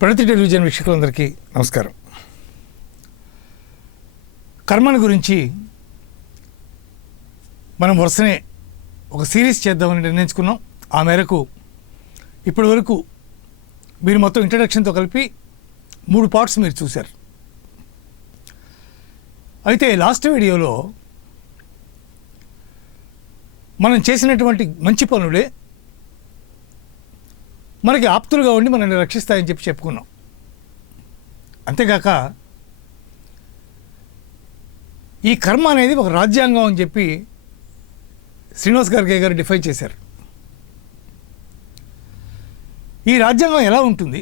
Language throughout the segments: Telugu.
ప్రగతి టెలివిజన్ వీక్షకులందరికీ నమస్కారం. కర్మని గురించి మనం వరుసనే ఒక సిరీస్ చేద్దామని నిర్ణయించుకున్నాం. ఆ మేరకు ఇప్పటి వరకు మీరు మొత్తం ఇంట్రడక్షన్తో కలిపి 3 పార్ట్స్ మీరు చూశారు. అయితే లాస్ట్ వీడియోలో మనం చేసినటువంటి మంచి పనులే మనకి ఆప్తులుగా ఉండి మనల్ని రక్షిస్తాయని చెప్పుకున్నాం. అంతేగాక ఈ కర్మ అనేది ఒక రాజ్యాంగం అని చెప్పి శ్రీనివాస్ గార్గే గారు డిఫైన్ చేశారు. ఈ రాజ్యాంగం ఎలా ఉంటుంది?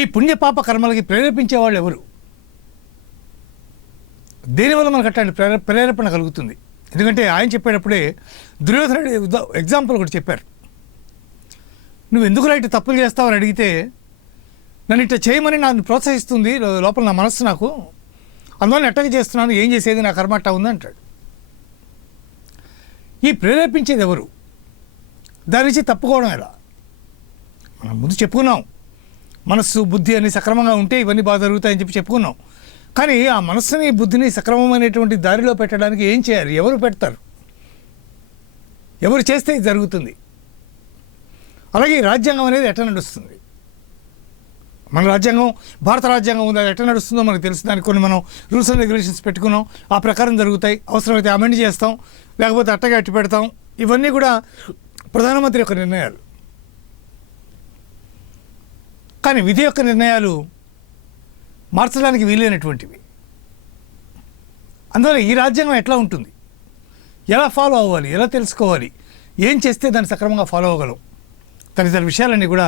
ఈ పుణ్యపాప కర్మలకి ప్రేరేపించే వాళ్ళు ఎవరు? దేనివల్ల మనకు అట్లాంటి ప్రేరేపణ కలుగుతుంది? ఎందుకంటే ఆయన చెప్పేటప్పుడే దుర్యోధనుడు ఎగ్జాంపుల్ ఒకటి చెప్పారు. నువ్వు ఎందుకు ఇట్లా తప్పులు చేస్తావని అడిగితే నన్ను ఇట్లా చేయమని నన్ను ప్రోత్సహిస్తుంది లోపల నా మనస్సు, నాకు అందువల్ల ఎట్టగా చేస్తున్నాను, ఏం చేసేది, నా కర్మ అట్టా ఉంది అంటాడు. ఈ ప్రేరేపించేది ఎవరు? దాని నుంచి తప్పుకోవడం ఎలా? మనం ముందు చెప్పుకున్నాం, మనస్సు బుద్ధి అన్ని సక్రమంగా ఉంటే ఇవన్నీ బాగా జరుగుతాయని చెప్పుకున్నాం. కానీ ఆ మనస్సుని బుద్ధిని సక్రమమైనటువంటి దారిలో పెట్టడానికి ఏం చేయాలి? ఎవరు పెడతారు? ఎవరు చేస్తే ఇది జరుగుతుంది? అలాగే ఈ రాజ్యాంగం అనేది ఎట్లా నడుస్తుంది? మన రాజ్యాంగం, భారత రాజ్యాంగం ఉంది, అది ఎట్లా నడుస్తుందో మనకు తెలుసు. దానికి కొన్ని మనం రూల్స్ అండ్ రెగ్యులేషన్స్ పెట్టుకున్నాం, ఆ ప్రకారం జరుగుతాయి. అవసరమైతే అమెండ్ చేస్తాం, లేకపోతే అట్టగా అట్టి పెడతాం. ఇవన్నీ కూడా ప్రధానమంత్రి యొక్క నిర్ణయాలు. కానీ విధి యొక్క నిర్ణయాలు మార్చడానికి వీలైనటువంటివి. అందువల్ల ఈ రాజ్యాంగం ఎట్లా ఉంటుంది, ఎలా ఫాలో అవ్వాలి, ఎలా తెలుసుకోవాలి, ఏం చేస్తే దాన్ని సక్రమంగా ఫాలో అవ్వగలం, తదితర విషయాలన్నీ కూడా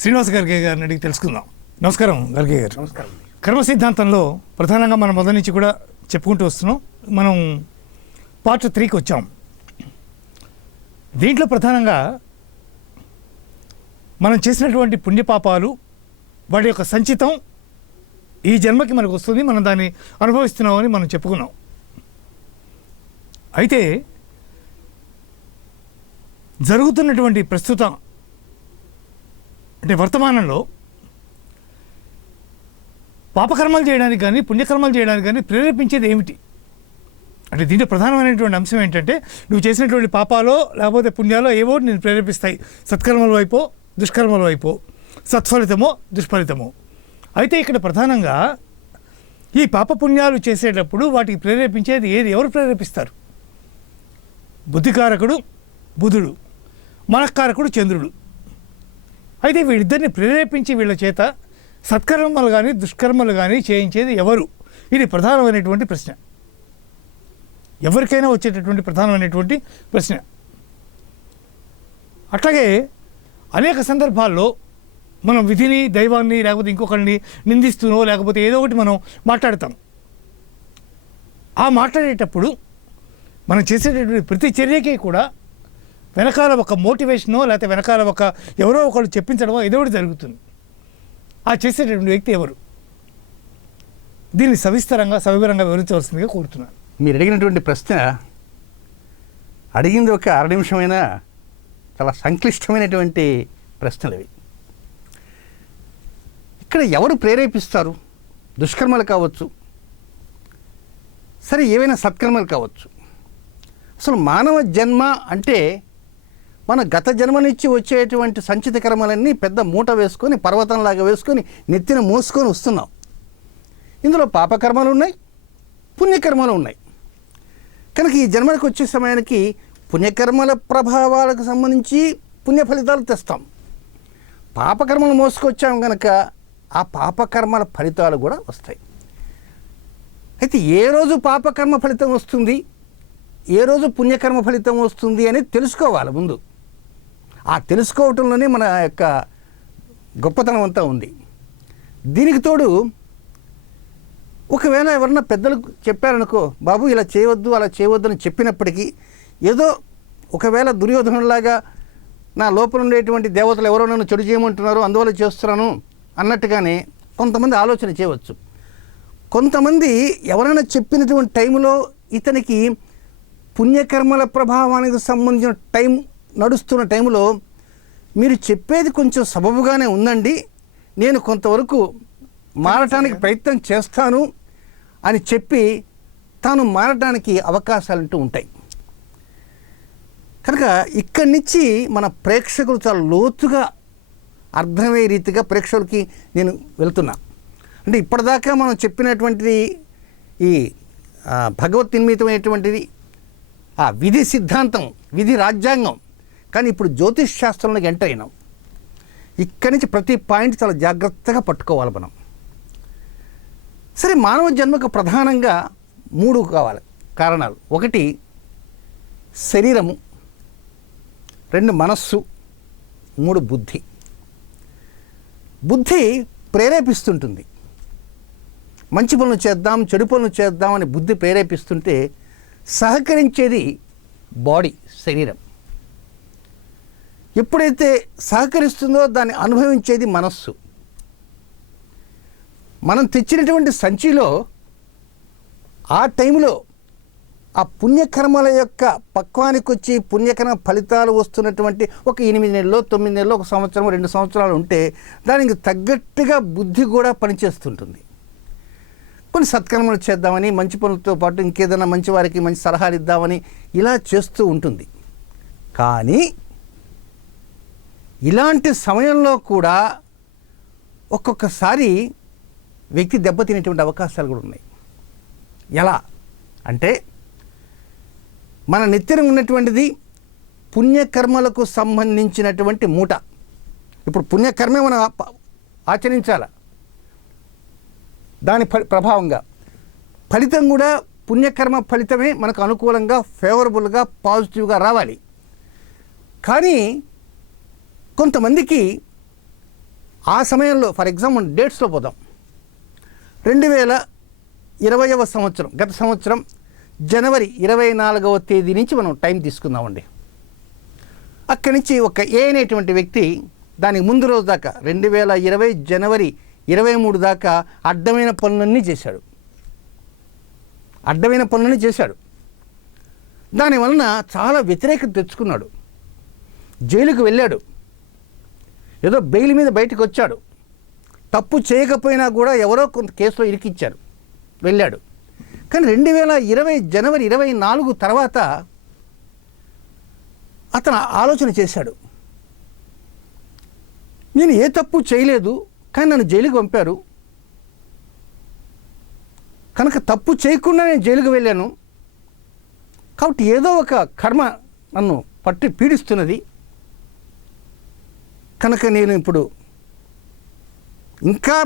శ్రీనివాస్ గార్గే గారిని అడిగి తెలుసుకుందాం. నమస్కారం గార్గే గారు. నమస్కారం. కర్మ సిద్ధాంతంలో ప్రధానంగా మనం మొదటి నుంచి కూడా చెప్పుకుంటూ వస్తున్నాం. మనం పార్ట్ 3కి వచ్చాం. దీంట్లో ప్రధానంగా మనం చేసినటువంటి పుణ్యపాపాలు, వాటి యొక్క సంచితం ఈ జన్మకి మనకు వస్తుంది, మనం దాన్ని అనుభవిస్తున్నామని మనం చెప్పుకున్నాం. అయితే జరుగుతున్నటువంటి ప్రస్తుతం అంటే వర్తమానంలో పాపకర్మలు చేయడానికి కానీ పుణ్యకర్మలు చేయడానికి కానీ ప్రేరేపించేది ఏమిటి? అంటే దీంట్లో ప్రధానమైనటువంటి అంశం ఏంటంటే, నువ్వు చేసినటువంటి పాపాలో లేకపోతే పుణ్యాలో ఏవో నేను ప్రేరేపిస్తాయి. సత్కర్మల వైపో దుష్కర్మల వైపో, సత్ఫలితమో దుష్ఫలితమో. అయితే ఇక్కడ ప్రధానంగా ఈ పాపపుణ్యాలు చేసేటప్పుడు వాటికి ప్రేరేపించేది ఏది? ఎవరు ప్రేరేపిస్తారు? బుద్ధికారకుడు బుధుడు, మనఃకారకుడు చంద్రుడు. అయితే వీళ్ళిద్దరిని ప్రేరేపించి వీళ్ళ చేత సత్కర్మలు కానీ దుష్కర్మలు కానీ చేయించేది ఎవరు? ఇది ప్రధానమైనటువంటి ప్రశ్న, ఎవరికైనా వచ్చేటటువంటి ప్రధానమైనటువంటి ప్రశ్న. అట్లాగే అనేక సందర్భాల్లో మనం విధిని, దైవాన్ని, లేకపోతే ఇంకొకరిని నిందిస్తూనో లేకపోతే ఏదో ఒకటి మనం మాట్లాడతాం. ఆ మాట్లాడేటప్పుడు మనం చేసేటటువంటి ప్రతి చర్యకి కూడా వెనకాల ఒక మోటివేషనో లేకపోతే వెనకాల ఒక ఎవరో ఒకరు చెప్పించడమో ఏదో ఒకటి జరుగుతుంది. ఆ చేసేటటువంటి వ్యక్తి ఎవరు? దీన్ని సవివరంగా వివరించవలసిందిగా కోరుతున్నాను. మీరు అడిగినటువంటి ప్రశ్న అడిగింది ఒక 6 నిమిషమైనా చాలా సంక్లిష్టమైనటువంటి ప్రశ్నలు ఇవి. ఇక్కడ ఎవరు ప్రేరేపిస్తారు? దుష్కర్మలు కావచ్చు, సరే ఏవైనా సత్కర్మలు కావచ్చు. అసలు మానవ జన్మ అంటే మన గత జన్మ నుంచి వచ్చేటువంటి సంచిత కర్మలన్నీ పెద్ద మూట వేసుకొని, పర్వతంలాగా వేసుకొని, నెత్తిన మోసుకొని వస్తున్నాం. ఇందులో పాపకర్మలు ఉన్నాయి, పుణ్యకర్మలు ఉన్నాయి. కనుక ఈ జన్మలకు వచ్చే సమయానికి పుణ్యకర్మల ప్రభావాలకు సంబంధించి పుణ్య ఫలితాలు తెస్తాం. పాపకర్మలు మోసుకొచ్చాం కనుక ఆ పాపకర్మల ఫలితాలు కూడా వస్తాయి. అయితే ఏ రోజు పాపకర్మ ఫలితం వస్తుంది, ఏ రోజు పుణ్యకర్మ ఫలితం వస్తుంది అనేది తెలుసుకోవాలి ముందు. ఆ తెలుసుకోవటంలోనే మన యొక్క గొప్పతనం అంతా ఉంది. దీనికి తోడు ఒకవేళ ఎవరన్నా పెద్దలు చెప్పారనుకో, బాబు ఇలా చేయవద్దు అలా చేయవద్దు అని చెప్పినప్పటికీ ఏదో ఒకవేళ దుర్యోధనులాగా నా లోపల ఉండేటువంటి దేవతలు ఎవరో నన్ను చెడు చేయమంటున్నారు అందువల్ల చేస్తున్నాను అన్నట్టుగానే కొంతమంది ఆలోచన చేయవచ్చు. కొంతమంది ఎవరైనా చెప్పినటువంటి టైంలో ఇతనికి పుణ్యకర్మల ప్రభావానికి సంబంధించిన టైం నడుస్తున్న టైంలో మీరు చెప్పేది కొంచెం సబబుగానే ఉందండి, నేను కొంతవరకు మారటానికి ప్రయత్నం చేస్తాను అని చెప్పి తాను మారడానికి అవకాశాలంటూ ఉంటాయి. కనుక ఇక్కడి నుంచి మన ప్రేక్షకులు చాలా లోతుగా అర్థమయ్యే రీతిగా ప్రేక్షకులకి నేను వెళ్తున్నా. అంటే ఇప్పటిదాకా మనం చెప్పినటువంటిది ఈ భగవత్ నిర్మితమైనటువంటిది ఆ విధి సిద్ధాంతం, విధి రాజ్యాంగం. కానీ ఇప్పుడు జ్యోతిష్ శాస్త్రంలోకి ఎంటర్ అయినాం. ఇక్కడి నుంచి ప్రతి పాయింట్ చాలా జాగ్రత్తగా పట్టుకోవాలి మనం. సరే, మానవ జన్మకు ప్రధానంగా 3 కావాలి కారణాలు. 1 శరీరము, 2 మనస్సు, 3 బుద్ధి. బుద్ధి ప్రేరేపిస్తుంటుంది. మంచి పనులు చేద్దాం, చెడు పనులు చేద్దాం అని బుద్ధి ప్రేరేపిస్తుంటే సహకరించేది బాడీ, శరీరం. ఎప్పుడైతే సహకరిస్తుందో దాన్ని అనుభవించేది మనస్సు. మనం తెచ్చినటువంటి సంచిలో ఆ టైంలో ఆ పుణ్యకర్మల యొక్క పక్వానికి వచ్చి పుణ్యకర్మ ఫలితాలు వస్తున్నటువంటి ఒక 8 నెలలో, 9 నెలలో, 1 సంవత్సరం, 2 సంవత్సరాలు ఉంటే దానికి తగ్గట్టుగా బుద్ధి కూడా పనిచేస్తుంటుంది. కొన్ని సత్కర్మలు చేద్దామని, మంచి పనులతో పాటు ఇంకేదైనా మంచి వారికి మంచి సలహాలు ఇద్దామని ఇలా చేస్తూ ఉంటుంది. కానీ ఇలాంటి సమయంలో కూడా ఒక్కొక్కసారి వ్యక్తి దెబ్బతినేటువంటి అవకాశాలు కూడా ఉన్నాయి. ఎలా అంటే, మన నెత్తిన ఉన్నటువంటిది పుణ్యకర్మలకు సంబంధించినటువంటి మూట. ఇప్పుడు పుణ్యకర్మే మనం ఆచరించాలి. దాని ప్రభావంగా ఫలితం కూడా పుణ్యకర్మ ఫలితమే మనకు అనుకూలంగా, ఫేవరబుల్గా, పాజిటివ్గా రావాలి. కానీ కొంతమందికి ఆ సమయంలో, ఫర్ ఎగ్జాంపుల్ డేట్స్లో పోదాం, 2020వ సంవత్సరం, గత సంవత్సరం జనవరి 24వ తేదీ నుంచి మనం టైం తీసుకుందామండి. అక్కడి నుంచి ఒక ఏ అనేటువంటి వ్యక్తి దానికి ముందు రోజు దాకా 2020 జనవరి 23 దాకా అడ్డమైన పనులన్నీ చేశాడు. దానివలన చాలా వ్యతిరేకత తెచ్చుకున్నాడు. జైలుకు వెళ్ళాడు. ఏదో బెయిల్ మీద బయటకు వచ్చాడు. తప్పు చేయకపోయినా కూడా ఎవరో కొంత కేసులో ఇరికిచ్చారు, వెళ్ళాడు. కానీ 2020 జనవరి 24 తర్వాత అతను ఆలోచన చేశాడు, నేను ఏ తప్పు చేయలేదు, కానీ నన్ను జైలుకి పంపారు, కనుక తప్పు చేయకుండా నేను జైలుకు వెళ్ళాను, కాబట్టి ఏదో ఒక కర్మ నన్ను పట్టి పీడిస్తున్నది, కనుక నేను ఇప్పుడు ఇంకా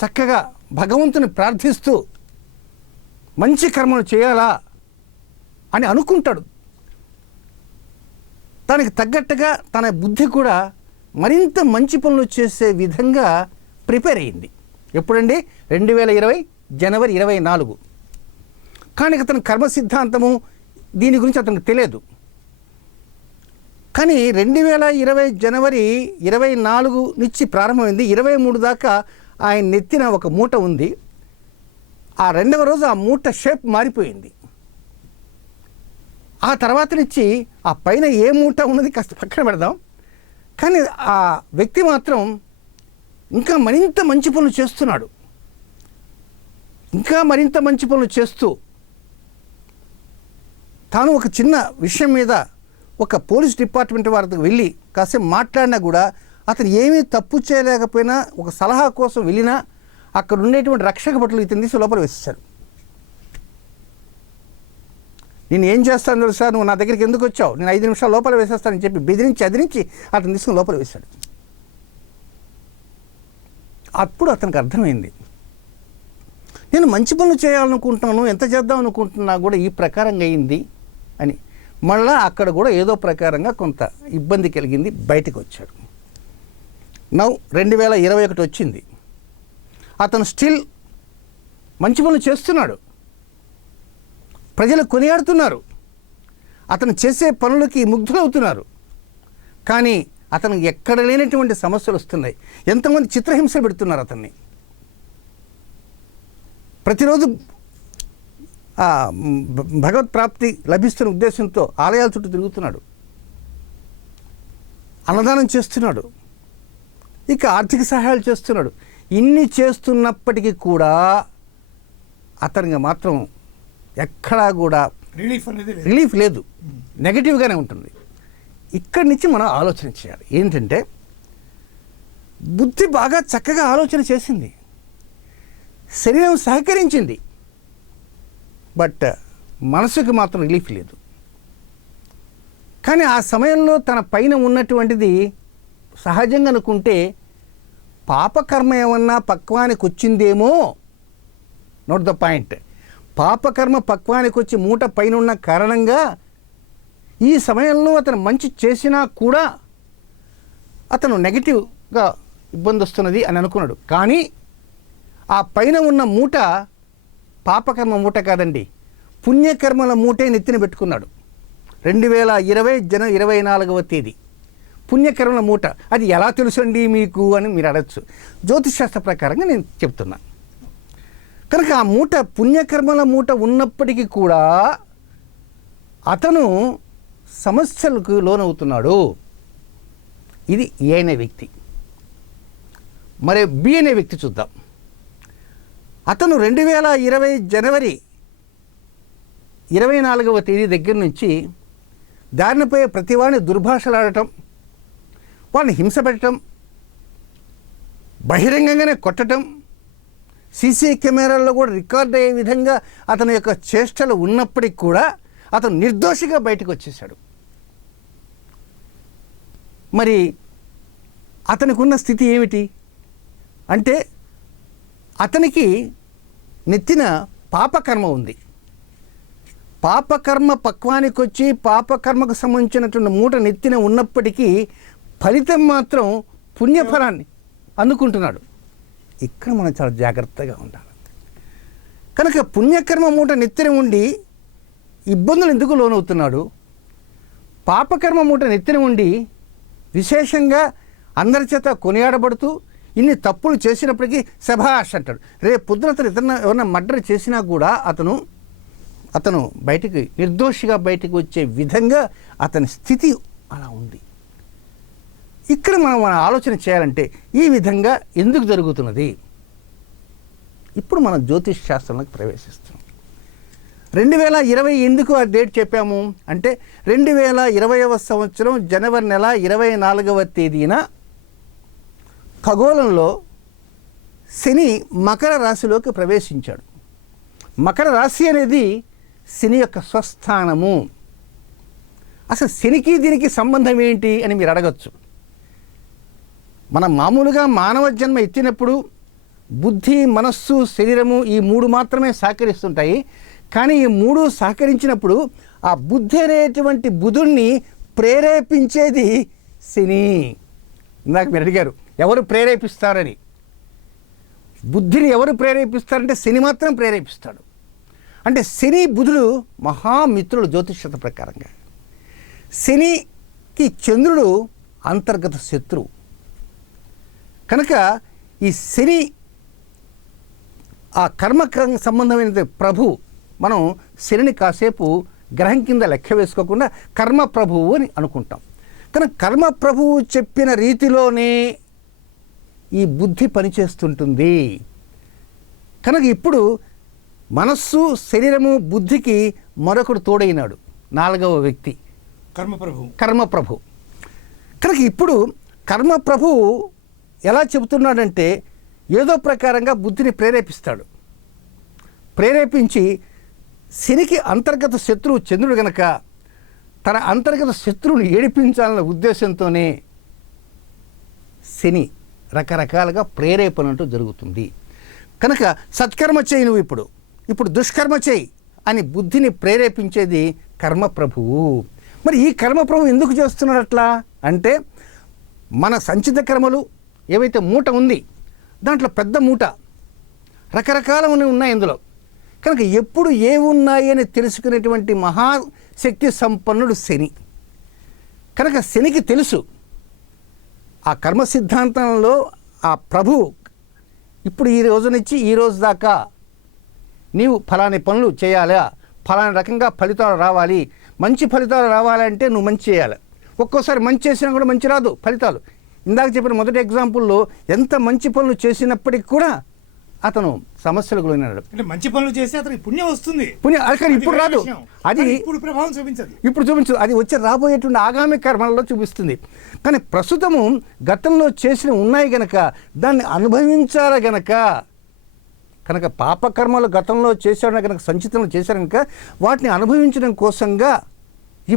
చక్కగా భగవంతుని ప్రార్థిస్తూ మంచి కర్మను చేయాలా అని అనుకుంటాడు. దానికి తగ్గట్టుగా తన బుద్ధి కూడా మరింత మంచి పనులు చేసే విధంగా ప్రిపేర్ అయ్యింది. ఎప్పుడండి? 2020 జనవరి 24. కానీ అతని కర్మ సిద్ధాంతము దీని గురించి అతనికి తెలియదు. కానీ 2020 జనవరి 24 నుంచి ప్రారంభమైంది. 23 దాకా ఆయన నెత్తిన ఒక మూట ఉంది. ఆ 2వ రోజు ఆ మూట షేప్ మారిపోయింది. ఆ తర్వాత నుంచి ఆ పైన ఏ మూట ఉన్నది కాస్త పక్కన పెడదాం, కానీ ఆ వ్యక్తి మాత్రం ఇంకా మరింత మంచి పనులు చేస్తున్నాడు. ఇంకా మరింత మంచి పనులు చేస్తూ తాను ఒక చిన్న విషయం మీద ఒక పోలీస్ డిపార్ట్మెంట్ వారికి వెళ్ళి కాసేపు మాట్లాడినా కూడా అతను ఏమీ తప్పు చేయలేకపోయినా ఒక సలహా కోసం వెళ్ళినా అక్కడ ఉండేటువంటి రక్షక భటులు ఇతను తీసి లోపల వేసేశారు. నేను ఏం చేస్తాను తెలుసా, నువ్వు నా దగ్గరికి ఎందుకు వచ్చావు, నేను 5 నిమిషాలు లోపల వేసేస్తానని చెప్పి బెదిరించి అదిరించి అతను తీసుకుని లోపల వేశాడు. అప్పుడు అతనికి అర్థమైంది, నేను మంచి పనులు చేయాలనుకుంటున్నాను, ఎంత చేద్దాం అనుకుంటున్నా కూడా ఈ ప్రకారంగా అయింది అని. మళ్ళా అక్కడ కూడా ఏదో ప్రకారంగా కొంత ఇబ్బంది కలిగింది, బయటకు వచ్చాడు. నౌ 2021 వచ్చింది. అతను స్టిల్ మంచి పనులు చేస్తున్నాడు, ప్రజలు కొనియాడుతున్నారు, అతను చేసే పనులకి ముగ్ధులవుతున్నారు. కానీ అతనికి ఎక్కడ లేనటువంటి సమస్యలు వస్తున్నాయి. ఎంతమంది చిత్రహింస పెడుతున్నారు అతన్ని. ప్రతిరోజు భగవత్ ప్రాప్తి లభిస్తున్న ఉద్దేశంతో ఆలయాల చుట్టూ తిరుగుతున్నాడు. అన్నదానం చేస్తున్నాడు, ఇక ఆర్థిక సహాయాలు చేస్తున్నాడు. ఇన్ని చేస్తున్నప్పటికీ కూడా అతనికి మాత్రం ఎక్కడా కూడా రిలీఫ్ అనేది లేదు. రిలీఫ్ లేదు, నెగటివ్గానే ఉంటుంది. ఇక్కడి నుంచి మనం ఆలోచన చేయాలి. ఏంటంటే బుద్ధి బాగా చక్కగా ఆలోచన చేసింది, శరీరం సహకరించింది, బట్ మనసుకు మాత్రం రిలీఫ్ లేదు. కానీ ఆ సమయంలో తన పైన ఉన్నటువంటిది సహజంగా అనుకుంటే పాపకర్మ ఏమన్నా పక్వానికి వచ్చిందేమో. Note the point. పాపకర్మ పక్వానికి వచ్చి మూట పైన ఉన్న కారణంగా ఈ సమయంలో అతను మంచి చేసినా కూడా అతను నెగిటివ్గా ఇబ్బంది వస్తున్నది అని అనుకున్నాడు. కానీ ఆ పైన ఉన్న మూట పాపకర్మ మూట కాదండి, పుణ్యకర్మల మూటే నెత్తిన పెట్టుకున్నాడు. 2020 జనవరి 24వ తేదీ పుణ్యకర్మల మూట. అది ఎలా తెలుసండి మీకు అని మీరు అడగచ్చు. జ్యోతిషశాస్త్ర ప్రకారంగా నేను చెప్తున్నా. కనుక ఆ మూట పుణ్యకర్మల మూట ఉన్నప్పటికీ కూడా అతను సమస్యలకు లోనవుతున్నాడు. ఇది ఏ అనే వ్యక్తి. మరి బి అనే వ్యక్తి చూద్దాం. అతను 2020 జనవరి 24వ తేదీ దగ్గర నుంచి దారినపై ప్రతి వాడిని దుర్భాషలాడటం, వాడిని హింస పెట్టడం, బహిరంగంగానే కొట్టడం, సీసీ కెమెరాల్లో కూడా రికార్డ్ అయ్యే విధంగా అతని యొక్క చేష్టలు ఉన్నప్పటికీ కూడా అతను నిర్దోషిగా బయటకు వచ్చేసాడు. మరి అతనికి ఉన్న స్థితి ఏమిటి అంటే అతనికి నెత్తిన పాపకర్మ ఉంది. పాపకర్మ పక్వానికి వచ్చి పాపకర్మకు సంబంధించినటువంటి మూట నెత్తిన ఉన్నప్పటికీ ఫలితం మాత్రం పుణ్యఫలాన్ని అందుకుంటున్నాడు. ఇక్కడ మనం చాలా జాగ్రత్తగా ఉండాలి. కనుక పుణ్యకర్మ మూట నెత్తిన ఉండి ఇబ్బందులు ఎందుకు లోనవుతున్నాడు? పాపకర్మ మూట నెత్తిన ఉండి విశేషంగా అందరి చేత కొనియాడబడుతూ ఇన్ని తప్పులు చేసినప్పటికీ శభాష్ అంటాడు. రేపు పొద్దున అతను ఎవరైనా మర్డర్ చేసినా కూడా అతను బయటికి నిర్దోషిగా బయటికి వచ్చే విధంగా అతని స్థితి అలా ఉంది. ఇక్కడ మనం ఆలోచన చేయాలంటే ఈ విధంగా ఎందుకు జరుగుతున్నది? ఇప్పుడు మనం జ్యోతిష్ శాస్త్రంలోకి ప్రవేశిస్తున్నాం. 2020 ఎందుకు ఆ డేట్ చెప్పాము అంటే 2020వ సంవత్సరం జనవరి నెల 24వ తేదీన ఖగోళంలో శని మకర రాశిలోకి ప్రవేశించాడు. మకర రాశి అనేది శని యొక్క స్వస్థానము. అసలు శనికి దీనికి సంబంధం ఏంటి అని మీరు అడగచ్చు. మనం మామూలుగా మానవ జన్మ ఎత్తినప్పుడు బుద్ధి, మనస్సు, శరీరము ఈ మూడు మాత్రమే సహకరిస్తుంటాయి. కానీ ఈ మూడు సహకరించినప్పుడు ఆ బుద్ధి అనేటువంటి బుధుణ్ణి ప్రేరేపించేది శని. ఇందాక మీరు అడిగారు ఎవరు ప్రేరేపిస్తారని. బుద్ధిని ఎవరు ప్రేరేపిస్తారంటే శని మాత్రం ప్రేరేపిస్తాడు. అంటే శని బుధుడు మహామిత్రుడు జ్యోతిష్యత ప్రకారంగా. శనికి చంద్రుడు అంతర్గత శత్రువు. కనుక ఈ శని ఆ కర్మకు సంబంధమైన ప్రభు. మనం శనిని కాసేపు గ్రహం కింద లెక్క వేసుకోకుండా కర్మ ప్రభువు అని అనుకుంటాం. కానీ కర్మ ప్రభువు చెప్పిన రీతిలోనే ఈ బుద్ధి పనిచేస్తుంటుంది. కనుక ఇప్పుడు మనస్సు, శరీరము, బుద్ధికి మరొకడు తోడైనాడు, 4వ వ్యక్తి కర్మప్రభు. కనుక ఇప్పుడు కర్మప్రభువు ఎలా చెబుతున్నాడంటే ఏదో ప్రకారంగా బుద్ధిని ప్రేరేపిస్తాడు. ప్రేరేపించి శనికి అంతర్గత శత్రువు చంద్రుడు గనక తన అంతర్గత శత్రువుని ఏడిపించాలన్న ఉద్దేశంతోనే శని రకరకాలుగా ప్రేరేపణంటూ జరుగుతుంది. కనుక సత్కర్మ చేయి, నువ్వు ఇప్పుడు దుష్కర్మ చేయి అని బుద్ధిని ప్రేరేపించేది కర్మప్రభువు. మరి ఈ కర్మప్రభువు ఎందుకు చేస్తున్నాడు అట్లా అంటే మన సంచిత కర్మలు ఏవైతే మూట ఉంది దాంట్లో పెద్ద మూట రకరకాలవన్నీ ఉన్నాయి ఇందులో. కనుక ఎప్పుడు ఏవి ఉన్నాయి అని తెలుసుకునేటువంటి మహాశక్తి సంపన్నుడు శని. కనుక శనికి తెలుసు ఆ కర్మ సిద్ధాంతంలో ఆ ప్రభు ఇప్పుడు ఈ రోజు నుంచి ఈ రోజు దాకా నీవు ఫలాని పనులు చేయాలా, ఫలాని రకంగా ఫలితాలు రావాలి, మంచి ఫలితాలు రావాలంటే నువ్వు మంచి చేయాలి. ఒక్కోసారి మంచి చేసినా కూడా మంచి రాదు ఫలితాలు. ఇందాక చెప్పిన మొదటి ఎగ్జాంపుల్లో ఎంత మంచి పనులు చేసినప్పటికి కూడా అతను సమస్యలకు లోనయ్యాడు. అంటే మంచి పనులు చేస్తే అతనికి పుణ్యం వస్తుంది, పుణ్యం అది ఇప్పుడు రాదు, అది ఇప్పుడు ప్రభావం చూపించదు, ఇప్పుడు చూపించదు, అది వచ్చి రాబోయేటువంటి ఆగామి కర్మలలో చూపిస్తుంది. కానీ ప్రస్తుతము గతంలో చేసిన ఉన్నాయి గనక దాన్ని అనుభవించాలి కనుక పాపకర్మలు గతంలో చేశాడు కనుక సంచితంలో చేశారు కనుక వాటిని అనుభవించడం కోసంగా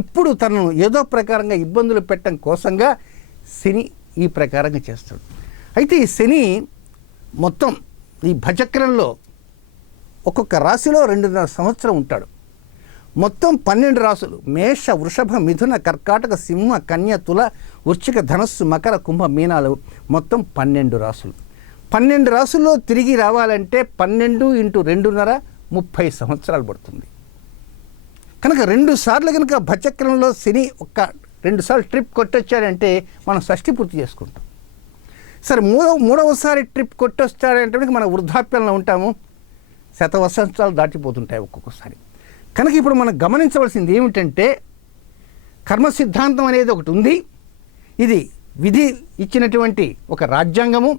ఇప్పుడు తనను ఏదో ప్రకారంగా ఇబ్బందులు పెట్టడం కోసంగా శని ఈ ప్రకారంగా చేస్తాడు. అయితే ఈ శని మొత్తం ఈ భజక్రంలో ఒక్కొక్క రాశిలో 2.5 సంవత్సరం ఉంటాడు. మొత్తం 12 రాసులు మేష, వృషభ, మిథున, కర్కాటక, సింహ, కన్య, తుల, వృశ్చిక, ధనస్సు, మకర, కుంభ, మీనాలు మొత్తం 12 రాసులు. 12 రాసుల్లో తిరిగి రావాలంటే 12 × 2.5 30 సంవత్సరాలు పడుతుంది. కనుక 2 సార్లు కనుక భచక్రంలో శని 2 సార్లు ట్రిప్ కొట్టొచ్చాడంటే మనం షష్ఠి పూర్తి చేసుకుంటాం. సరే మూడవసారి ట్రిప్ కొట్టొస్తాడంటే మనం వృద్ధాప్యంలో ఉంటాము, శతవత్సరాలు దాటిపోతుంటాయి ఒక్కొక్కసారి. కనుక ఇప్పుడు మనం గమనించవలసింది ఏమిటంటే కర్మ సిద్ధాంతం అనేది ఒకటి ఉంది. ఇది విధి ఇచ్చినటువంటి ఒక రాజ్యాంగము.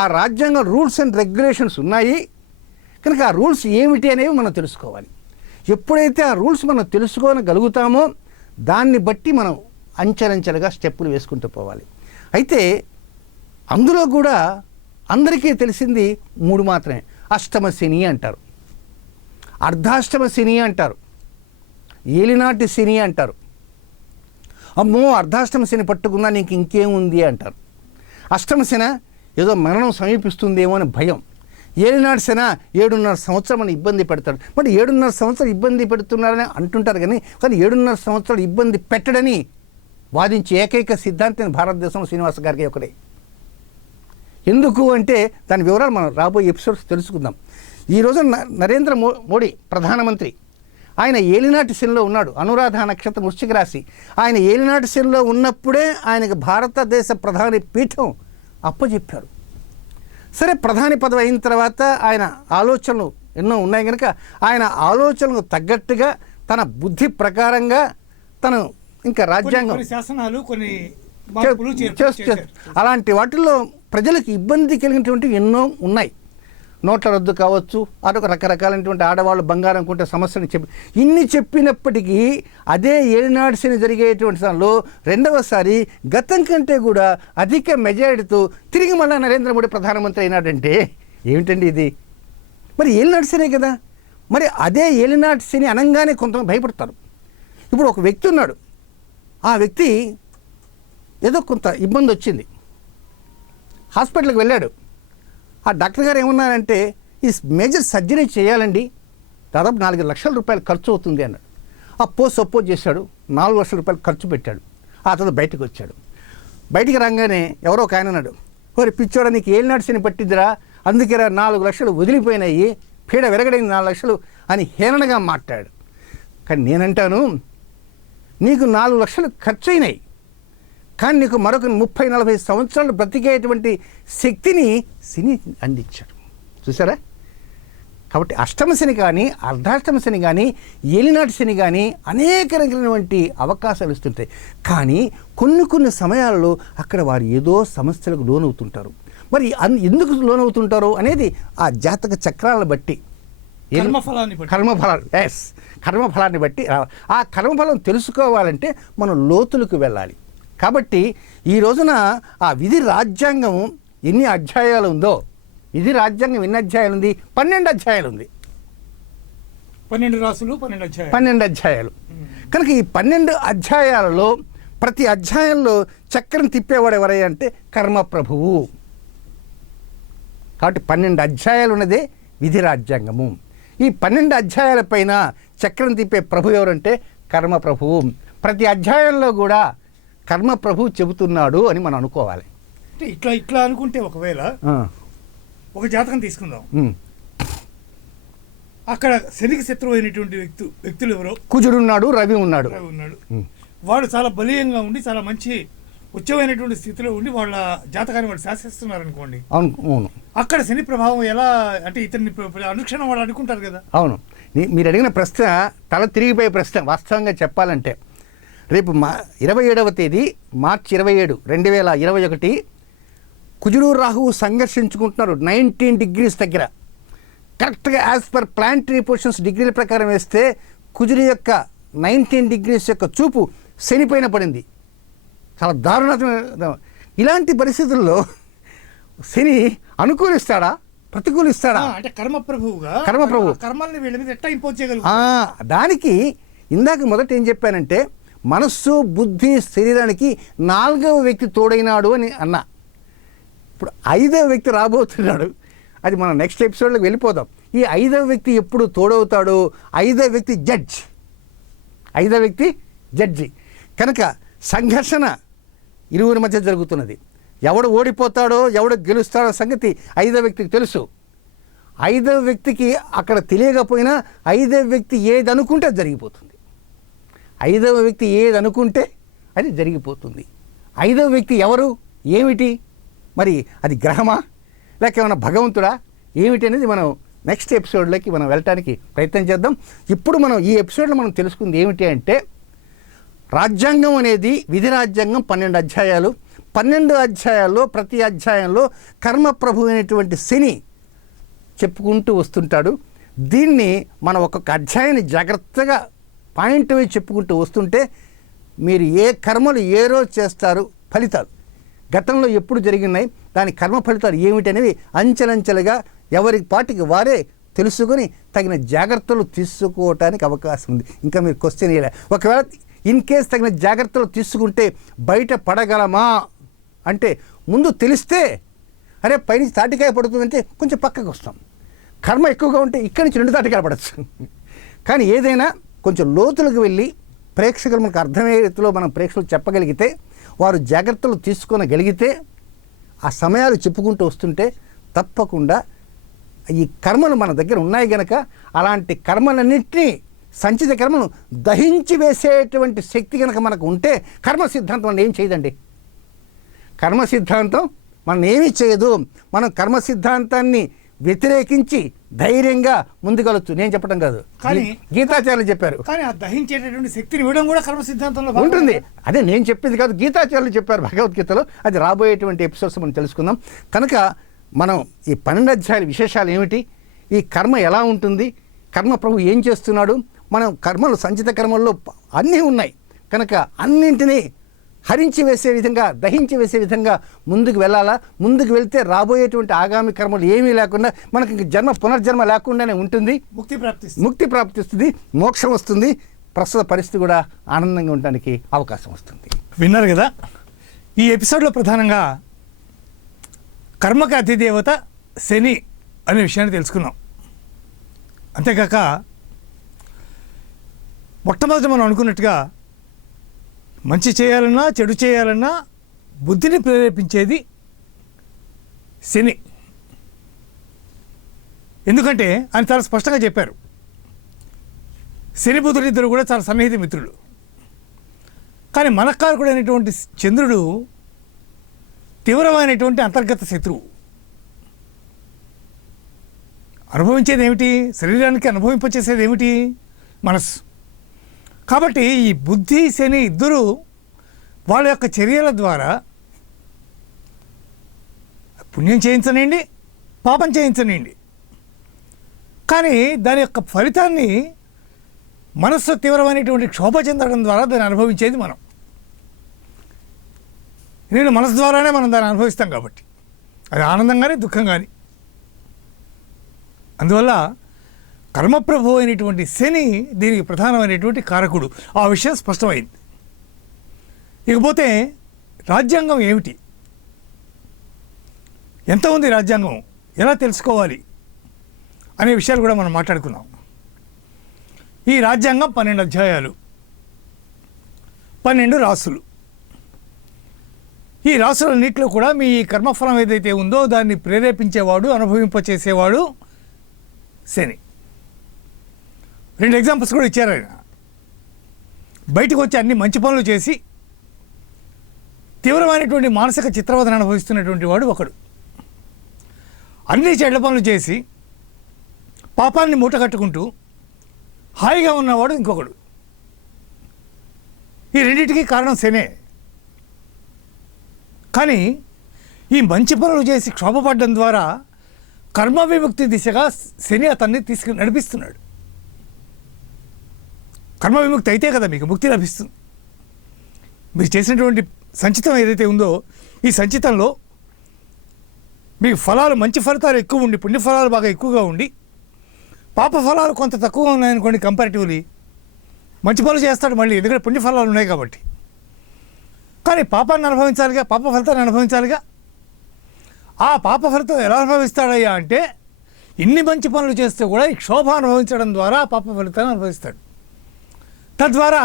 ఆ రాజ్యాంగం రూల్స్ అండ్ రెగ్యులేషన్స్ ఉన్నాయి కనుక ఆ రూల్స్ ఏమిటి అనేవి మనం తెలుసుకోవాలి. ఎప్పుడైతే ఆ రూల్స్ మనం తెలుసుకోగలుగుతామో దాన్ని బట్టి మనం అంచెలంచెలుగా స్టెప్పులు వేసుకుంటూ పోవాలి. అయితే అందులో కూడా అందరికీ తెలిసింది 3 మాత్రమే. అష్టమ శని అంటారు, అర్ధాష్టమ శని అంటారు, ఏలినాటి శని అంటారు. అమ్మో అర్ధాష్టమ శని పట్టుకున్నా నీకు ఇంకేముంది అంటారు. అష్టమ శన ఏదో మరణం సమీపిస్తుందేమో అని భయం. ఏలినాటి శన 7.5 సంవత్సరం అని ఇబ్బంది పెడతాడు. మరి 7.5 సంవత్సరాలు ఇబ్బంది పెడుతున్నారని అంటుంటారు కానీ 7.5 సంవత్సరాలు ఇబ్బంది పెట్టడని వాదించే ఏకైక సిద్ధాంతం భారతదేశంలో శ్రీనివాస గారికి ఒకటే. ఎందుకు అంటే దాని వివరాలు మనం రాబోయే ఎపిసోడ్స్ తెలుసుకుందాం. ఈరోజు నరేంద్ర మోడీ ప్రధానమంత్రి, ఆయన ఏలినాటి శనిలో ఉన్నాడు. అనురాధ నక్షత్రం వృశ్చిక రాశి. ఆయన ఏలినాటి శనిలో ఉన్నప్పుడే ఆయనకు భారతదేశ ప్రధాని పీఠం అప్పచెప్పారు. సరే ప్రధాని పదవి అయిన తర్వాత ఆయన ఆలోచనలు ఎన్నో ఉన్నాయి కనుక ఆయన ఆలోచనలకు తగ్గట్టుగా తన బుద్ధి ప్రకారంగా తను ఇంకా రాజ్యాంగం శాసనాలు కొన్ని చేస్తారు. అలాంటి వాటిల్లో ప్రజలకు ఇబ్బంది కలిగినటువంటి ఎన్నో ఉన్నాయి. నోట్ల రద్దు కావచ్చు, అదొక రకరకాలైనటువంటి ఆడవాళ్ళు బంగారం కొంటే సమస్యని ఇన్ని చెప్పినప్పటికీ అదే ఏలినాటి శని జరిగేటువంటి సమయంలో రెండవసారి గతం కంటే కూడా అధిక మెజారిటీతో తిరిగి మళ్ళీ నరేంద్ర మోడీ ప్రధానమంత్రి అయినాడంటే ఏమిటండి ఇది? మరి ఏలినాటి శనే కదా. మరి అదే ఏలినాటి శని అనగానే కొంతమంది భయపడతారు. ఇప్పుడు ఒక వ్యక్తి ఉన్నాడు, ఆ వ్యక్తి ఏదో కొంత ఇబ్బంది వచ్చింది, హాస్పిటల్కి వెళ్ళాడు. ఆ డాక్టర్ గారు ఏమన్నారంటే ఈ మేజర్ సర్జరీ చేయాలండి, దాదాపు 4 లక్షల రూపాయలు ఖర్చు అవుతుంది అన్నాడు. సపోజ్ చేశాడు, 4 లక్షల రూపాయలు ఖర్చు పెట్టాడు. ఆ తర్వాత బయటకు వచ్చాడు. బయటికి రాగానే ఎవరో ఒక ఆయన అన్నాడు, ఓరి పిచ్చోడా నీకు ఏలినాటి శని పట్టిద్దిరా, అందుకే 4 లక్షలు వదిలిపోయినాయి, పీడ విరగడైంది 4 లక్షలు అని హేళనగా మాట్లాడాడు. కానీ నేనంటాను నీకు 4 లక్షలు ఖర్చు అయినాయి, కానీ నీకు మరొక 30-40 సంవత్సరాలు బ్రతికేటువంటి శక్తిని శని అందించాడు. చూసారా? కాబట్టి అష్టమ శని కానీ అర్ధాష్టమ శని కానీ ఏలినాటి శని కానీ అనేక రకమైనటువంటి అవకాశాలు ఇస్తుంటాయి. కానీ కొన్ని సమయాల్లో అక్కడ వారు ఏదో సమస్యలకు లోనవుతుంటారు. మరి ఎందుకు లోనవుతుంటారో అనేది ఆ జాతక చక్రాలను బట్టి కర్మఫలాన్ని బట్టి ఆ కర్మఫలం తెలుసుకోవాలంటే మనం లోతులకు వెళ్ళాలి. కాబట్టి ఈ రోజున ఆ విధి రాజ్యాంగం ఎన్ని అధ్యాయాలు ఉందో, విధి రాజ్యాంగం ఎన్ని అధ్యాయాలు ఉంది? 12 అధ్యాయాలు ఉంది. 12 రాసులు 12 అధ్యాయాలు. కనుక ఈ 12 అధ్యాయాలలో ప్రతి అధ్యాయంలో చక్రం తిప్పేవాడు ఎవరయ్యా అంటే కర్మ ప్రభువు. కాబట్టి 12 అధ్యాయాలు ఉన్నదే విధి రాజ్యాంగము. ఈ 12 అధ్యాయాల పైన చక్రం తిప్పే ప్రభు ఎవరంటే కర్మ ప్రభువు. ప్రతి అధ్యాయంలో కూడా కర్మ ప్రభు చెబుతున్నాడు అని మనం అనుకోవాలి. ఇట్లా అనుకుంటే ఒకవేళ ఒక జాతకం తీసుకుందాం, అక్కడ శనికి శత్రువు అయినటువంటి వ్యక్తులు ఎవరో కుజుడున్నాడు, రవి ఉన్నాడు. వాడు చాలా బలీయంగా ఉండి చాలా మంచి ఉచ్చమైనటువంటి స్థితిలో ఉండి వాళ్ళ జాతకాన్ని వాళ్ళు శాసిస్తున్నారు అనుకోండి. అవును. అక్కడ శని ప్రభావం ఎలా అంటే ఇతన్ని అనుక్షణం వాళ్ళు అనుకుంటారు కదా. అవును. మీరు అడిగిన ప్రశ్న తల తిరిగిపోయే ప్రశ్న. వాస్తవంగా చెప్పాలంటే రేపు 27వ తేదీ మార్చి 27, 2021 కుజుడు రాహువు సంఘర్షించుకుంటున్నారు 19 degrees దగ్గర. కరెక్ట్గా యాజ్ పర్ ప్లానటరీ పొజిషన్స్ డిగ్రీల ప్రకారం వేస్తే కుజుడు యొక్క 19 degrees యొక్క చూపు శనిపైన పడింది. చాలా దారుణమైన. ఇలాంటి పరిస్థితుల్లో శని అనుకూలిస్తాడా, ప్రతికూలిస్తాడా? అంటే కర్మప్రభువుగా కర్మప్రభువు కర్మల్ని వీళ్ళ మీద ఎట్లా ఇంపోజ్ చేయగలుగుతాడు? దానికి ఇందాక మొదట ఏం చెప్పానంటే మనస్సు, బుద్ధి, శరీరానికి 4వ వ్యక్తి తోడైనాడు అని అన్నా. ఇప్పుడు 5వ వ్యక్తి రాబోతున్నాడు. అది మనం నెక్స్ట్ ఎపిసోడ్లోకి వెళ్ళిపోదాం. ఈ 5వ వ్యక్తి ఎప్పుడు తోడవుతాడో 5వ వ్యక్తి జడ్జ్. 5వ వ్యక్తి జడ్జి. కనుక సంఘర్షణ ఇరువురి మధ్య జరుగుతున్నది. ఎవడు ఓడిపోతాడో ఎవడు గెలుస్తాడో సంగతి 5వ వ్యక్తికి తెలుసు. 5వ వ్యక్తికి అక్కడ తెలియకపోయినా 5వ వ్యక్తి ఏది అనుకుంటే అది జరిగిపోతుంది. 5వ వ్యక్తి ఏది అనుకుంటే అది జరిగిపోతుంది. 5వ వ్యక్తి ఎవరు, ఏమిటి, మరి అది గ్రహమా లేక ఏమైనా భగవంతుడా, ఏమిటి అనేది మనం నెక్స్ట్ ఎపిసోడ్లోకి మనం వెళ్ళటానికి ప్రయత్నం చేద్దాం. ఇప్పుడు మనం ఈ ఎపిసోడ్లో మనం తెలుసుకుంది ఏమిటి అంటే రాజ్యాంగం అనేది విధి రాజ్యాంగం 12 అధ్యాయాలు. 12 అధ్యాయాల్లో ప్రతి అధ్యాయంలో కర్మప్రభు అయినటువంటి శని చెప్పుకుంటూ వస్తుంటాడు. దీన్ని మనం ఒక్కొక్క అధ్యాయాన్ని జాగ్రత్తగా పాయింట్ వైజ్ చెప్పుకుంటూ వస్తుంటే మీరు ఏ కర్మలు ఏ రోజు చేస్తారు, ఫలితాలు గతంలో ఎప్పుడు జరిగినాయి, దాని కర్మ ఫలితాలు ఏమిటి అనేవి అంచెలంచెలుగా ఎవరి పాటికి వారే తెలుసుకొని తగిన జాగ్రత్తలు తీసుకోవటానికి అవకాశం ఉంది. ఇంకా మీరు క్వశ్చన్ వేయలే. ఒకవేళ ఇన్ కేస్ తగిన జాగ్రత్తలు తీసుకుంటే బయట పడగలమా అంటే ముందు తెలిస్తే అరే పైనుంచి తాటికాయ పడుతుందంటే కొంచెం పక్కకు వస్తాం. కర్మ ఎక్కువగా ఉంటే ఇక్కడి నుంచి 2 తాటికాయలు పడవచ్చు. కానీ ఏదైనా కొంచెం లోతులకు వెళ్ళి ప్రేక్షకులు మనకు అర్థమయ్యే రీతిలో మనం ప్రేక్షకులు చెప్పగలిగితే, వారు జాగ్రత్తలు తీసుకోగలిగితే, ఆ సమయాలు చెప్పుకుంటూ వస్తుంటే తప్పకుండా ఈ కర్మలు మన దగ్గర ఉన్నాయి గనక అలాంటి కర్మలన్నింటినీ సంచిత కర్మను దహించి వేసేటువంటి శక్తి కనుక మనకు ఉంటే కర్మ సిద్ధాంతం మనం ఏం చేయదండి. కర్మ సిద్ధాంతం మనం ఏమీ చేయదు. మనం కర్మ సిద్ధాంతాన్ని వ్యతిరేకించి ధైర్యంగా ముందుకెళ్ళొచ్చు. నేను చెప్పడం కాదు, కానీ గీతాచార్యులు చెప్పారు. కానీ ఆ దహించేటటువంటి శక్తిని ఇవ్వడం కూడా కర్మ సిద్ధాంతంలో ఉంటుంది. అదే నేను చెప్పింది కాదు, గీతాచార్యులు చెప్పారు భగవద్గీతలో. అది రాబోయేటువంటి ఎపిసోడ్స్ మనం తెలుసుకుందాం. కనుక మనం ఈ 12 అధ్యాయాల విశేషాలు ఏమిటి, ఈ కర్మ ఎలా ఉంటుంది, కర్మ ప్రభు ఏం చేస్తున్నాడు, మనం కర్మలు సంచిత కర్మల్లో అన్నీ ఉన్నాయి కనుక అన్నింటినీ హరించి వేసే విధంగా, దహించి వేసే విధంగా ముందుకు వెళ్ళాలా. ముందుకు వెళ్తే రాబోయేటువంటి ఆగామి కర్మలు ఏమీ లేకుండా మనకి ఇంక పునర్జన్మ లేకుండానే ఉంటుంది. ముక్తి ప్రాప్తిస్తుంది, మోక్షం వస్తుంది, ప్రస్తుత పరిస్థితి కూడా ఆనందంగా ఉండడానికి అవకాశం వస్తుంది. విన్నారు కదా. ఈ ఎపిసోడ్లో ప్రధానంగా కర్మకి అధిదేవత శని అనే విషయాన్ని తెలుసుకున్నాం. అంతేకాక మొట్టమొదటి మనం అనుకున్నట్టుగా మంచి చేయాలన్నా చెడు చేయాలన్నా బుద్ధిని ప్రేరేపించేది శని. ఎందుకంటే ఆయన చాలా స్పష్టంగా చెప్పారు, శని బుధుడు ఇద్దరు కూడా చాలా సన్నిహిత మిత్రులు. కానీ మనకారకుడు అయినటువంటి చంద్రుడు తీవ్రమైనటువంటి అంతర్గత శత్రువు. అనుభవించేది ఏమిటి, శరీరానికి అనుభవింపచేసేది ఏమిటి, మనస్సు. కాబట్టి ఈ బుద్ధి శని ఇద్దరు వాళ్ళ యొక్క చర్యల ద్వారా పుణ్యం చేయించనండి, పాపం చేయించనండి, కానీ దాని యొక్క ఫలితాన్ని మనస్సు తీవ్రమైనటువంటి క్షోభ చెందడం ద్వారా దాన్ని అనుభవించేది మనం. నేను మనసు ద్వారానే మనం దాన్ని అనుభవిస్తాం కాబట్టి అది ఆనందం కానీ దుఃఖం కానీ. అందువల్ల కర్మప్రభు అయినటువంటి శని దీనికి ప్రధానమైనటువంటి కారకుడు. ఆ విషయం స్పష్టమైంది. ఇకపోతే రాజ్యాంగం ఏమిటి, ఎంత ఉంది రాజ్యాంగం, ఎలా తెలుసుకోవాలి అనే విషయాలు కూడా మనం మాట్లాడుకున్నాం. ఈ రాజ్యాంగం 12 అధ్యాయాలు, 12 రాసులు. ఈ రాసులన్నింటిలో కూడా మీ కర్మఫలం ఏదైతే ఉందో దాన్ని ప్రేరేపించేవాడు, అనుభవింపచేసేవాడు శని. 2 ఎగ్జాంపుల్స్ కూడా ఇచ్చారు ఆయన. బయటకు వచ్చి అన్ని మంచి పనులు చేసి తీవ్రమైనటువంటి మానసిక చిత్రవదన అనుభవిస్తున్నటువంటి వాడు ఒకడు. అన్ని చెడ్డ పనులు చేసి పాపాన్ని మూటగట్టుకుంటూ హాయిగా ఉన్నవాడు ఇంకొకడు. ఈ రెండింటికి కారణం శనే. కానీ ఈ మంచి పనులు చేసి క్షోభపడడం ద్వారా కర్మ విముక్తి దిశగా శని అతన్ని నడిపిస్తున్నాడు. కర్మ విముక్తి అయితే కదా మీకు ముక్తి లభిస్తుంది. మీరు చేసినటువంటి సంచితం ఏదైతే ఉందో ఈ సంచితంలో మీకు ఫలాలు మంచి ఫలితాలు ఎక్కువ ఉండి పుణ్యఫలాలు బాగా ఎక్కువగా ఉండి పాప ఫలాలు కొంత తక్కువగా ఉన్నాయనుకోండి, కంపారిటివ్లీ మంచి పనులు చేస్తాడు మళ్ళీ, ఎందుకంటే పుణ్యఫలాలు ఉన్నాయి కాబట్టి. కానీ పాపాన్ని అనుభవించాలిగా, పాప ఫలితాన్ని అనుభవించాలిగా. ఆ పాప ఫలితం ఎలా అనుభవిస్తాడయ్యా అంటే ఇన్ని మంచి పనులు చేస్తే కూడా ఈ క్షోభ అనుభవించడం ద్వారా పాప ఫలితాన్ని అనుభవిస్తాడు. తద్వారా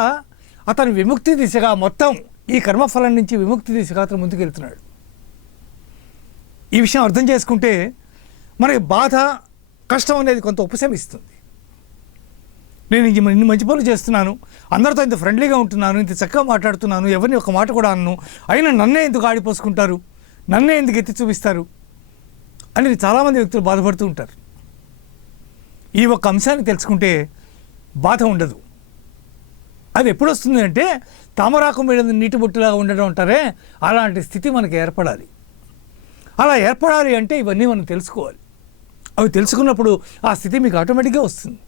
అతను విముక్తి దిశగా మొత్తం ఈ కర్మఫలం నుంచి విముక్తి దిశగా అతను ముందుకెళ్తున్నాడు. ఈ విషయం అర్థం చేసుకుంటే మనకి బాధ కష్టం అనేది కొంత ఉపశమిస్తుంది. నేను ఇన్ని మంచి పనులు చేస్తున్నాను, అందరితో ఇంత ఫ్రెండ్లీగా ఉంటున్నాను, ఇంత చక్కగా మాట్లాడుతున్నాను, ఎవరిని ఒక మాట కూడా అన్ను, అయినా నన్నే ఎందుకు ఆడిపోసుకుంటారు, నన్నే ఎందుకు ఎత్తి చూపిస్తారు అని చాలామంది వ్యక్తులు బాధపడుతూ ఉంటారు. ఈ ఒక్క అంశాన్ని తెలుసుకుంటే బాధ ఉండదు. అది ఎప్పుడు వస్తుంది అంటే తామరాకు మీద నీటి బొట్టులాగా ఉండడం అంటారే, అలాంటి స్థితి మనకి ఏర్పడాలి. అలా ఏర్పడాలి అంటే ఇవన్నీ మనం తెలుసుకోవాలి. అవి తెలుసుకున్నప్పుడు ఆ స్థితి మీకు ఆటోమేటిక్గా వస్తుంది.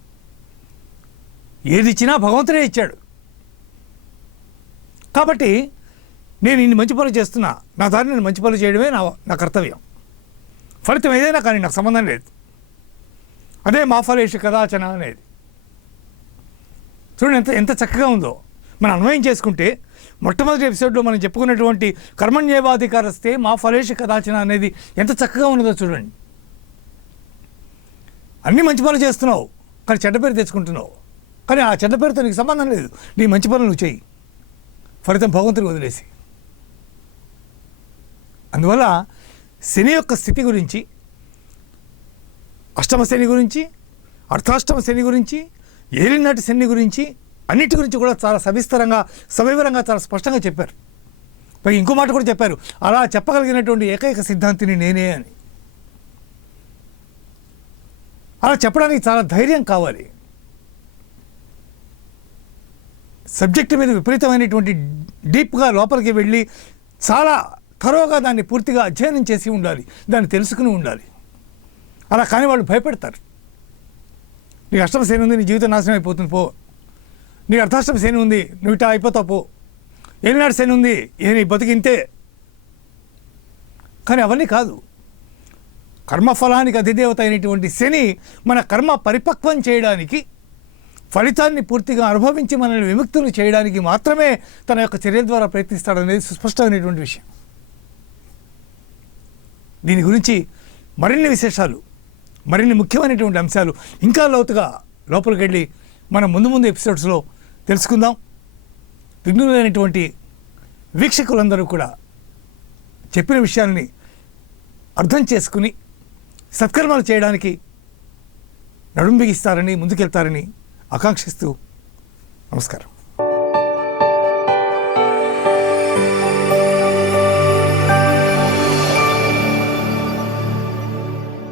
ఏది ఇచ్చినా భగవంతుడే ఇచ్చాడు. కాబట్టి నేను ఇన్ని మంచి పనులు చేస్తున్నా, నా దారి నేను మంచి పనులు చేయడమే నా కర్తవ్యం. ఫలితం ఏదైనా కానీ నాకు సంబంధం లేదు. అదే మా ఫలేషు కదాచన అనేది. చూడండి ఎంత చక్కగా ఉందో. మనం అన్వయం చేసుకుంటే మొట్టమొదటి ఎపిసోడ్లో మనం చెప్పుకున్నటువంటి కర్మణ్యేవాధికారస్తే మా ఫలేషు కదాచన అనేది ఎంత చక్కగా ఉన్నదో చూడండి. అన్ని మంచి పనులు చేస్తున్నావు కానీ చెడ్డ పేరు తెచ్చుకుంటున్నావు. కానీ ఆ చెడ్డ పేరుతో నీకు సంబంధం లేదు. నీ మంచి పనులు నువ్వు చేయి, ఫలితం భగవంతుడికి వదిలేసి. అందువల్ల శని యొక్క స్థితి గురించి, అష్టమ శని గురించి, అర్ధాష్టమ శని గురించి, ఏలినాటి శని గురించి, అన్నిటి గురించి కూడా చాలా సవివరంగా చాలా స్పష్టంగా చెప్పారు. పైగా ఇంకో మాట కూడా చెప్పారు, అలా చెప్పగలిగినటువంటి ఏకైక సిద్ధాంతిని నేనే అని. అలా చెప్పడానికి చాలా ధైర్యం కావాలి. సబ్జెక్టు మీద విపరీతమైనటువంటి డీప్గా లోపలికి వెళ్ళి చాలా థరోగా దాన్ని పూర్తిగా అధ్యయనం చేసి ఉండాలి, దాన్ని తెలుసుకుని ఉండాలి. అలా కానీ వాళ్ళు భయపెడతారు. నీకు అష్టమ శని ఉంది, నీ జీవితం నాశనం అయిపోతుంది పో. నీకు అర్ధాష్టమ శని ఉంది, నువ్వు ఇట్లా అయిపోతావు పో. ఏలినాడు శని ఉంది, నీ బతికింతే. కానీ అవన్నీ కాదు. కర్మఫలానికి అధిదేవత అయినటువంటి శని మన కర్మ పరిపక్వం చేయడానికి, ఫలితాన్ని పూర్తిగా అనుభవించి మనల్ని విముక్తులు చేయడానికి మాత్రమే తన యొక్క చర్యల ద్వారా ప్రయత్నిస్తాడనేది సుస్పష్టమైనటువంటి విషయం. దీని గురించి మరిన్ని విశేషాలు, మరిన్ని ముఖ్యమైనటువంటి అంశాలు ఇంకా లోతుగా లోపలికి వెళ్ళి మనం ముందు ఎపిసోడ్స్లో తెలుసుకుందాం. విఘ్నులైనటువంటి వీక్షకులందరూ కూడా చెప్పిన విషయాల్ని అర్థం చేసుకుని సత్కర్మలు చేయడానికి నడుం బిగిస్తారని, ముందుకెళ్తారని ఆకాంక్షిస్తూ నమస్కారం.